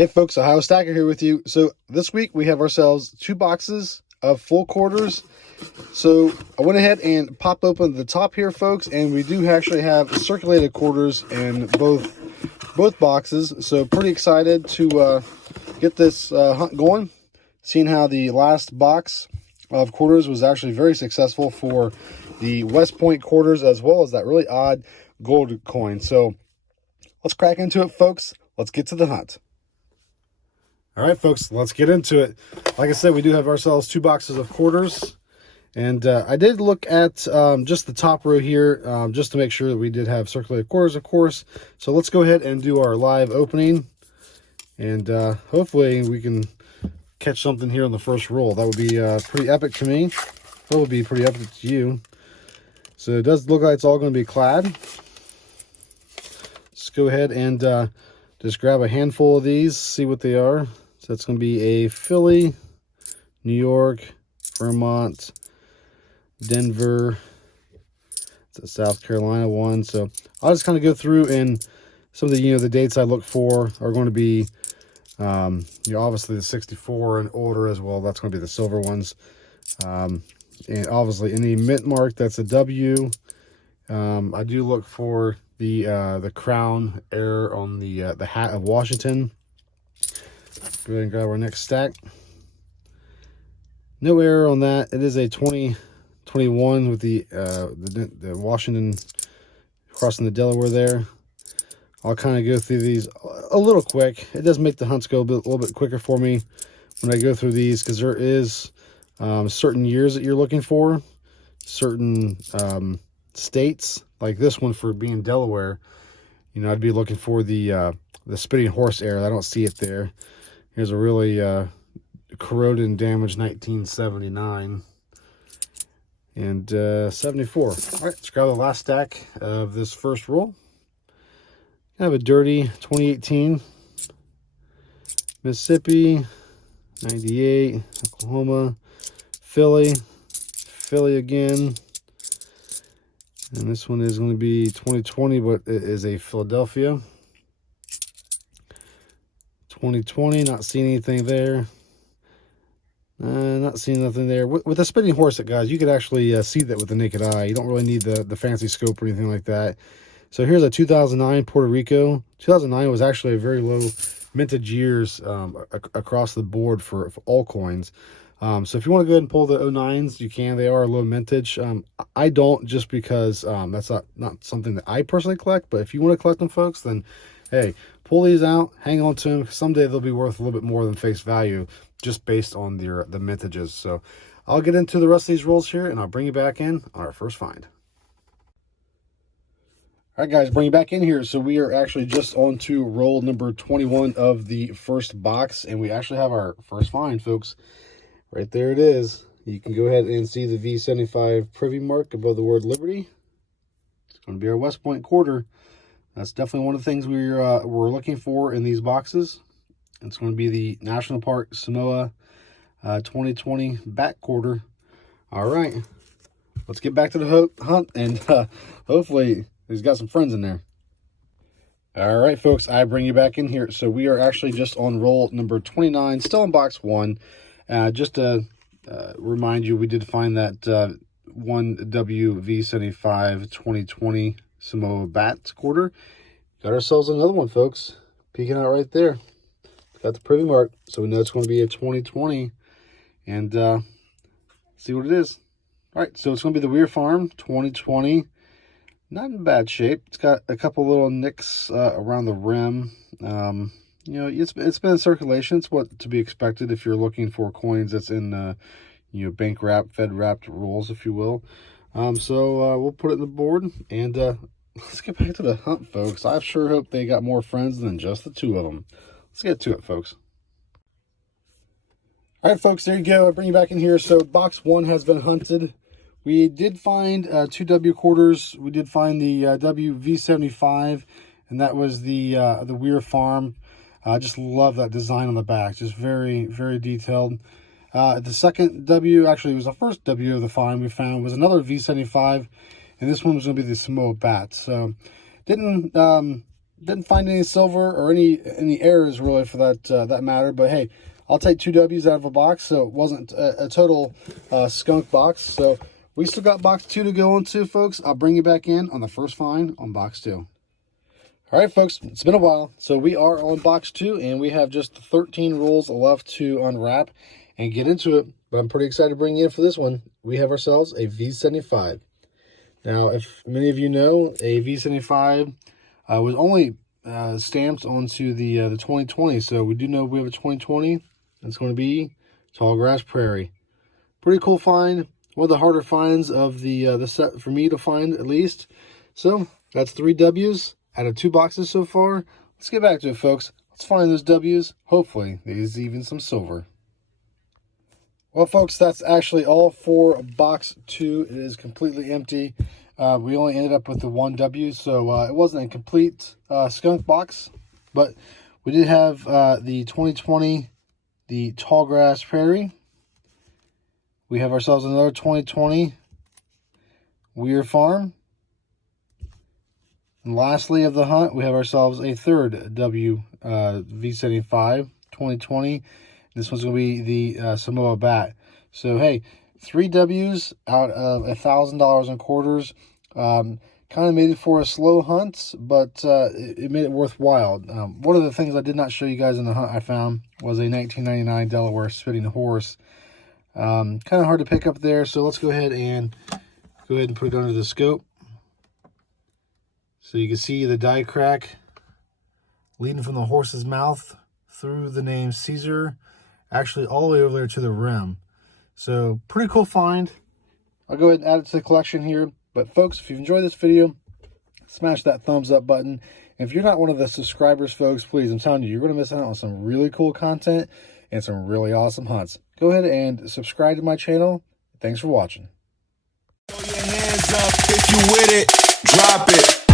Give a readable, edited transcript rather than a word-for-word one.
Hey folks, Ohio Stacker here with you. So this week we have ourselves 2 boxes of full quarters. So I went ahead and popped open the top here, folks, and we do actually have circulated quarters in both boxes. So pretty excited to get this hunt going. Seeing how the last box of quarters was actually very successful for the West Point quarters, as well as that really odd gold coin. So let's crack into it, folks. Let's get to the hunt. All right, folks, let's get into it. Like I said, we do have ourselves 2 boxes of quarters. And I did look at just the top row here, just to make sure that we did have circulated quarters, of course. So let's go ahead and do our live opening. And hopefully we can catch something here on the first roll. That would be pretty epic to me. That would be pretty epic to you. So it does look like it's all going to be clad. Let's go ahead and just grab a handful of these, see what they are. So that's going to be a Philly, New York, Vermont, Denver. It's a South Carolina one. So I'll just kind of go through, and some of the the dates I look for are going to be obviously the 64 and older as well. That's going to be the silver ones. And obviously any mint mark that's a W. I do look for the crown error on the hat of Washington. Go ahead and grab our next stack. No error on that. It is a 2021 with the Washington crossing the Delaware there. I'll kind of go through these a little quick. It does make the hunts go a little bit quicker for me when I go through these, because there is certain years that you're looking for, certain states, like this one for being Delaware. I'd be looking for the spitting horse error. I don't see it there. Here's a really corroded and damaged 1979 and 74. All right, let's grab the last stack of this first roll. I have a dirty 2018 Mississippi, 98 Oklahoma, Philly again. And this one is going to be 2020, but it is a Philadelphia. 2020, not seeing anything there. Not seeing nothing there. With a spinning horse, guys, you could actually see that with the naked eye. You don't really need the fancy scope or anything like that. So here's a 2009 Puerto Rico. 2009 was actually a very low mintage years across the board for all coins. So if you want to go ahead and pull the 09s, you can. They are a low mintage. I don't, just because that's not something that I personally collect. But if you want to collect them, folks, then hey, pull these out, hang on to them. Someday they'll be worth a little bit more than face value, just based on the mintages. So I'll get into the rest of these rolls here, and I'll bring you back in on our first find. All right, guys, bring you back in here. So we are actually just on to roll number 21 of the first box, and we actually have our first find, folks. Right there it is. You can go ahead and see the V75 privy mark above the word Liberty. It's going to be our West Point quarter. That's definitely one of the things we're looking for in these boxes. It's going to be the National Park Samoa 2020 back quarter. All right, let's get back to the hunt, and hopefully he's got some friends in there. All right, folks, I bring you back in here. So we are actually just on roll number 29, still in box 1. Just to remind you, we did find that 1W V75 2020 Samoa Bat quarter. Got ourselves another one, folks. Peeking out right there. Got the privy mark, so we know it's going to be a 2020. And see what it is. All right, so it's going to be the Weir Farm 2020. Not in bad shape. It's got a couple little nicks around the rim. It's been in circulation. It's what to be expected if you're looking for coins that's in bank wrap, Fed wrapped rolls, if you will. So we'll put it in the board, and let's get back to the hunt, folks. I sure hope they got more friends than just the 2 of them. Let's get to it, folks. All right, folks, there you go. I bring you back in here. So box 1 has been hunted. We did find 2 W quarters. We did find the WV75, and that was the Weir Farm. I just love that design on the back. Just very, very detailed. The second W, actually, it was the first W of the find we found, was another V75, and this one was going to be the Samoa Bat. So didn't Didn't find any silver or any errors really for that matter. But hey, I'll take 2 W's out of a box, so it wasn't a total skunk box. So we still got box 2 to go into, folks. I'll bring you back in on the first find on box 2. All right, folks, it's been a while. So we are on box 2, and we have just 13 rolls left to unwrap and get into it. But I'm pretty excited to bring you in for this one. We have ourselves a V75. Now, if many of you know, a V75 was only stamped onto the 2020. So we do know we have a 2020. It's going to be Tall Grass Prairie. Pretty cool find. One of the harder finds of the set for me to find, at least. So that's 3 W's out of 2 boxes so far. Let's get back to it, folks. Let's find those W's. Hopefully, there's even some silver. Well, folks, that's actually all for box 2. It is completely empty. We only ended up with the 1 W, so it wasn't a complete skunk box. But we did have the 2020, the Tall Grass Prairie. We have ourselves another 2020 Weir Farm. And lastly of the hunt, we have ourselves a 3rd W V75 2020. This one's going to be the Samoa Bat. So, hey, 3 W's out of $1,000 in quarters. Kind of made it for a slow hunt, but it made it worthwhile. One of the things I did not show you guys in the hunt I found was a 1999 Delaware Spitting Horse. Kind of hard to pick up there, so let's go ahead and put it under the scope. So you can see the die crack leading from the horse's mouth through the name Caesar, actually all the way over there to the rim. So pretty cool find. I'll go ahead and add it to the collection here. But folks, if you've enjoyed this video, smash that thumbs up button. And if you're not one of the subscribers, folks, please, I'm telling you, you're going to miss out on some really cool content and some really awesome hunts. Go ahead and subscribe to my channel. Thanks for watching. Throw your hands up if you with it. Drop it.